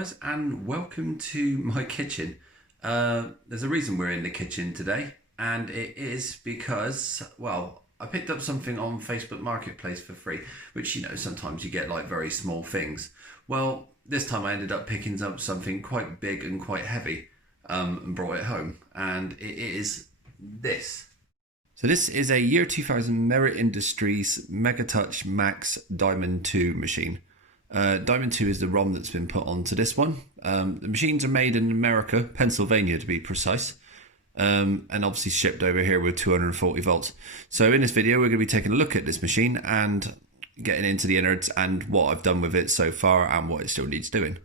guys, and welcome to my kitchen. There's a reason we're in the kitchen today, and it is because, well, I picked up something on Facebook Marketplace for free, which, you know, sometimes you get like very small things. Well, this time I ended up picking up something quite big and quite heavy, and brought it home, and it is this. So this is a year 2000 Merit Industries MegaTouch Maxx Diamond 2 machine. Diamond 2 is the ROM that's been put onto this one. The machines are made in America, Pennsylvania to be precise, and obviously shipped over here with 240 volts. So in this video we're going to be taking a look at this machine and getting into the innards and what I've done with it so far and what it still needs doing.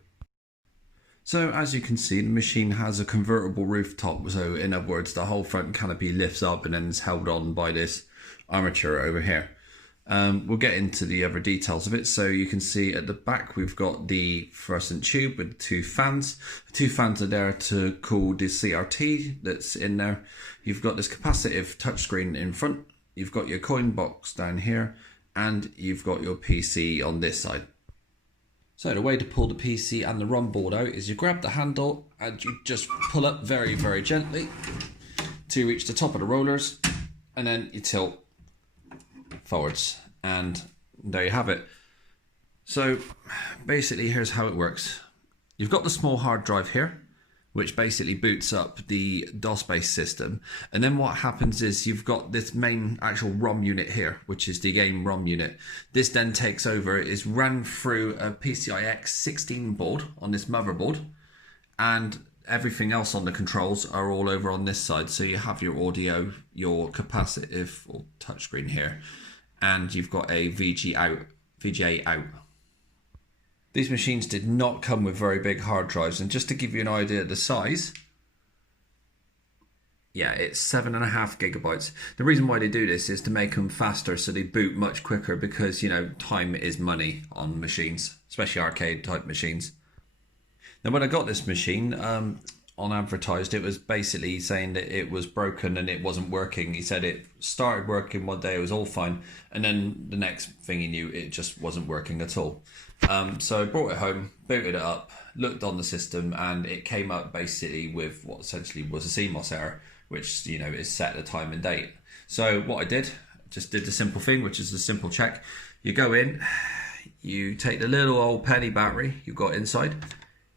So as you can see, the machine has a convertible rooftop, so in other words the whole front canopy lifts up and then is held on by this armature over here. We'll get into the other details of it. So you can see at the back we've got the fluorescent tube with two fans. The two fans are there to cool the CRT that's in there. You've got this capacitive touchscreen in front. You've got your coin box down here, and you've got your PC on this side. So the way to pull the PC and the ROM board out is you grab the handle and you just pull up very, very gently to reach the top of the rollers, and then you tilt forwards, and there you have it. So basically here's how it works. You've got the small hard drive here, which basically boots up the DOS-based system, and then what happens is you've got this main actual ROM unit here, which is the game ROM unit. This then takes over, is run through a PCI X 16 board on this motherboard, and everything else on the controls are all over on this side. So you have your audio, your capacitive or touchscreen here, and you've got a VGA out. These machines did not come with very big hard drives, and just to give you an idea of the size, yeah, it's 7.5 gigabytes. The reason why they do this is to make them faster, so they boot much quicker, because, you know, time is money on machines, especially arcade type machines. Now when I got this machine, on advertised, it was basically saying that it was broken and it wasn't working. He said it started working one day, it was all fine, and then the next thing he knew, it just wasn't working at all. So I brought it home, booted it up, looked on the system, and it came up basically with what essentially was a CMOS error, which, you know, is set the time and date. So what I did, just did the simple thing, which is a simple check. You go in, you take the little old penny battery you've got inside,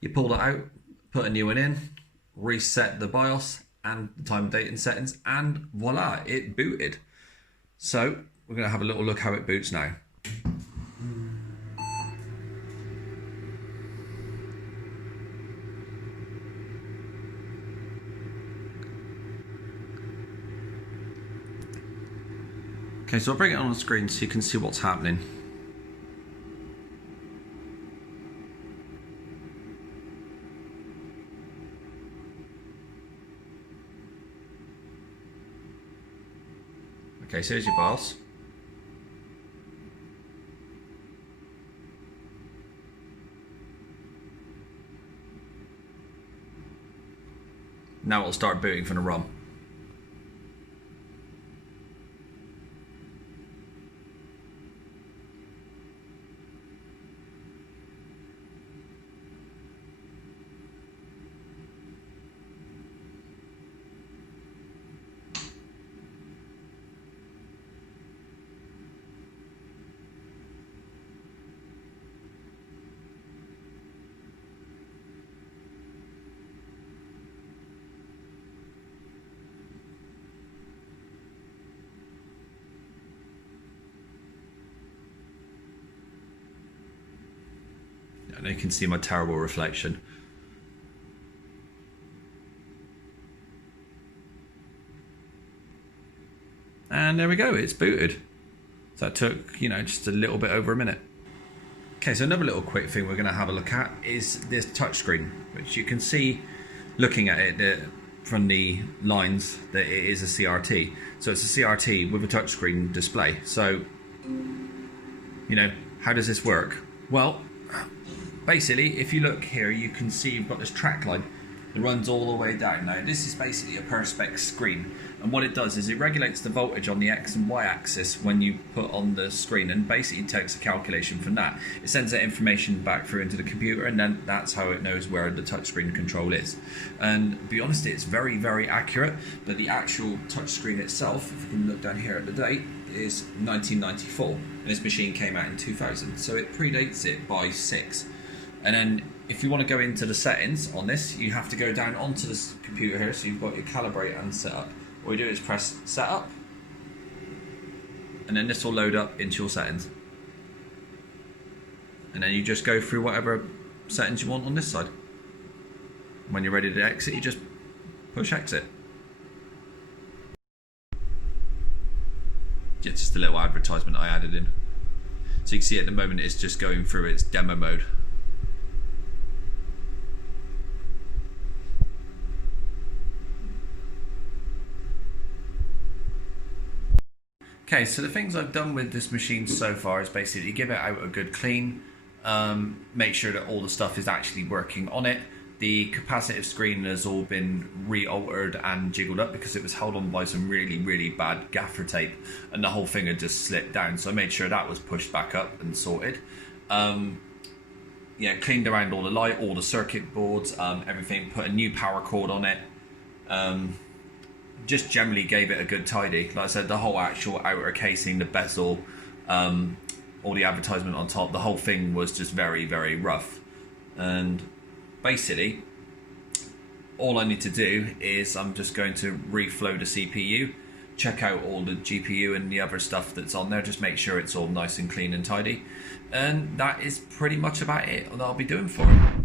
you pull that out, put a new one in, reset the BIOS and the time, date and settings, and voila, it booted. So we're going to have a little look how it boots now. Okay, so I'll bring it on the screen so you can see what's happening. Okay, so here's your BIOS. Now it'll start booting from the ROM. And you can see my terrible reflection. And there we go, it's booted. So that took, you know, just a little bit over a minute. Okay, so another little quick thing we're going to have a look at is this touchscreen, which you can see looking at it from the lines that it is a CRT. So it's a CRT with a touchscreen display. So, you know, how does this work? Well, basically, if you look here, you can see you've got this track line It runs all the way down. Now this is basically a perspex screen, and what it does is it regulates the voltage on the X and Y axis when you put on the screen, and basically takes a calculation from that. It sends that information back through into the computer, and then that's how it knows where the touchscreen control is. And to be honest, it's very, very accurate, but the actual touchscreen itself, if you can look down here at the date, is 1994, and this machine came out in 2000, so it predates it by 6. And then if you want to go into the settings on this, you have to go down onto this computer here, so you've got your calibrate and setup. All you do is press setup, and then this will load up into your settings. And then you just go through whatever settings you want on this side. When you're ready to exit, you just push exit. Just a little advertisement I added in. So you can see at the moment it's just going through its demo mode. Okay, so the things I've done with this machine so far is basically give it out a good clean, make sure that all the stuff is actually working on it. The capacitive screen has all been re-altered and jiggled up because it was held on by some really, really bad gaffer tape, and the whole thing had just slipped down, so I made sure that was pushed back up and sorted. Yeah, cleaned around all the light, all the circuit boards, everything, put a new power cord on it. Just generally gave it a good tidy. Like I said, the whole actual outer casing, the bezel, all the advertisement on top, the whole thing was just very, very rough. And basically, all I need to do is I'm just going to reflow the CPU, check out all the GPU and the other stuff that's on there, just make sure it's all nice and clean and tidy. And that is pretty much about it that I'll be doing for it.